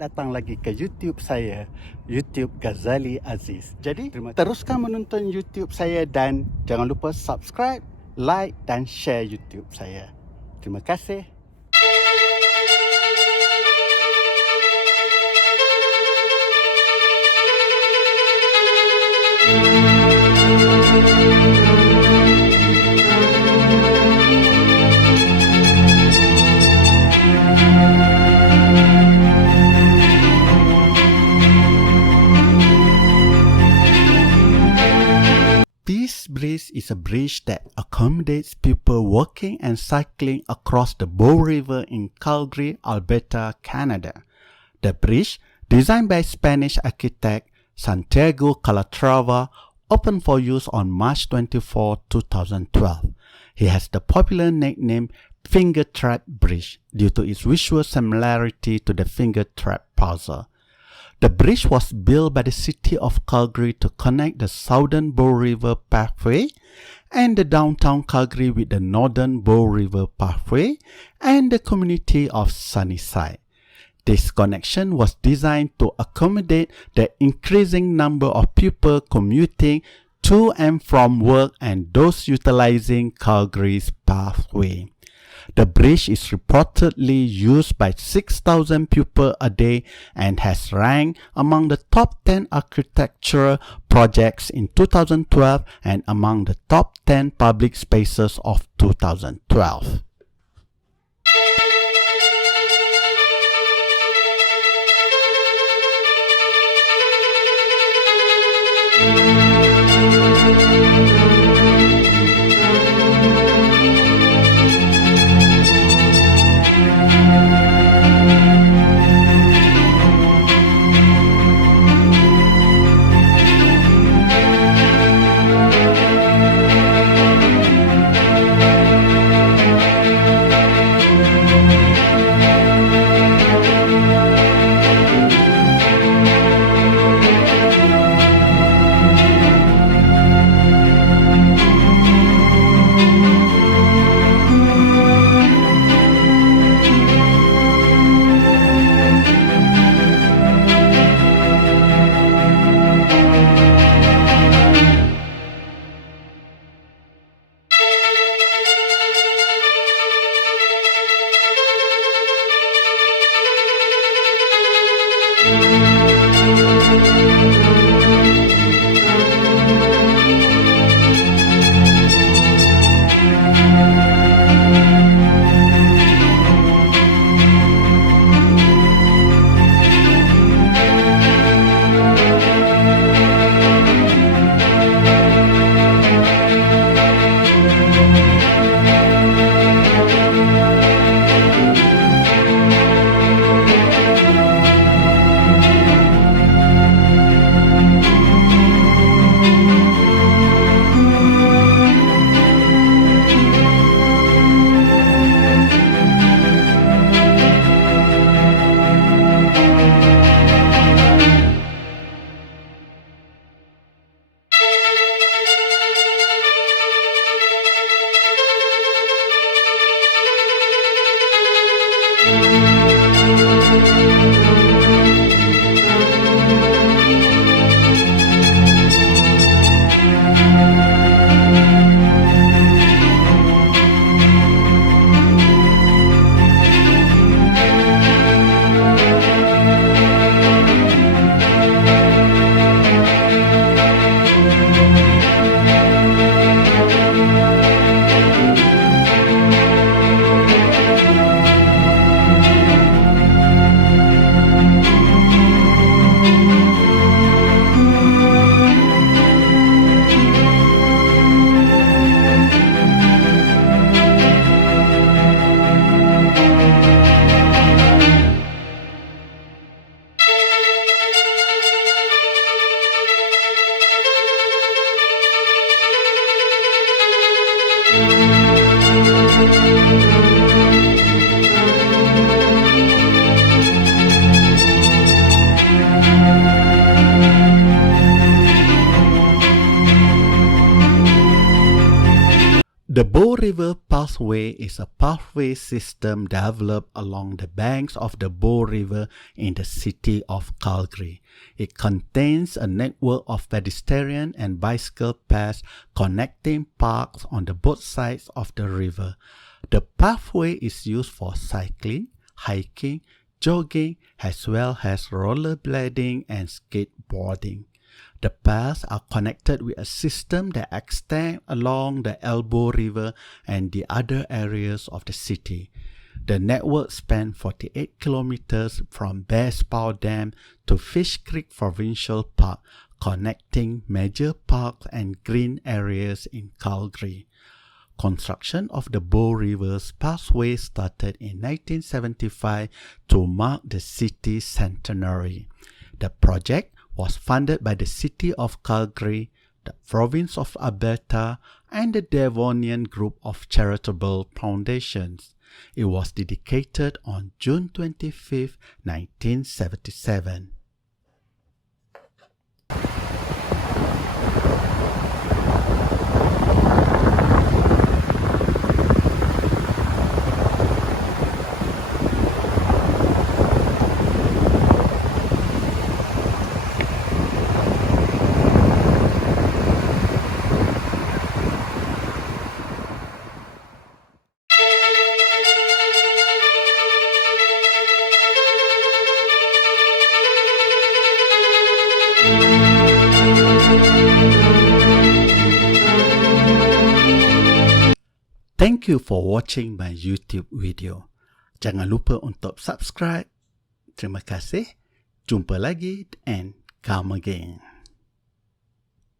selamat datang lagi ke YouTube saya, YouTube Ghazali Aziz. Jadi, teruskan menonton YouTube saya dan jangan lupa subscribe, like dan share YouTube saya. Terima kasih. This bridge is a bridge that accommodates people walking and cycling across the Bow River in Calgary, Alberta, Canada. The bridge, designed by Spanish architect Santiago Calatrava, opened for use on March 24, 2012. He has the popular nickname Finger Trap Bridge due to its visual similarity to the Finger Trap Puzzle. The bridge was built by the city of Calgary to connect the southern Bow River Pathway and the downtown Calgary with the northern Bow River Pathway and the community of Sunnyside. This connection was designed to accommodate the increasing number of people commuting to and from work and those utilizing Calgary's pathway. The bridge is reportedly used by 6,000 people a day and has ranked among the top 10 architectural projects in 2012 and among the top 10 public spaces of 2012. The Bow River Pathway is a pathway system developed along the banks of the Bow River in the city of Calgary. It contains a network of pedestrian and bicycle paths connecting parks on both sides of the river. The pathway is used for cycling, hiking, jogging, as well as rollerblading and skateboarding. The paths are connected with a system that extends along the Elbow River and the other areas of the city. The network spans 48 kilometers from Bearspaw Dam to Fish Creek Provincial Park, connecting major parks and green areas in Calgary. Construction of the Bow River's pathway started in 1975 to mark the city's centenary. The project was funded by the City of Calgary, the Province of Alberta, and the Devonian Group of Charitable Foundations. It was dedicated on June 25, 1977. Thank you for watching my YouTube video. Jangan lupa untuk subscribe. Terima kasih. Jumpa lagi and come again.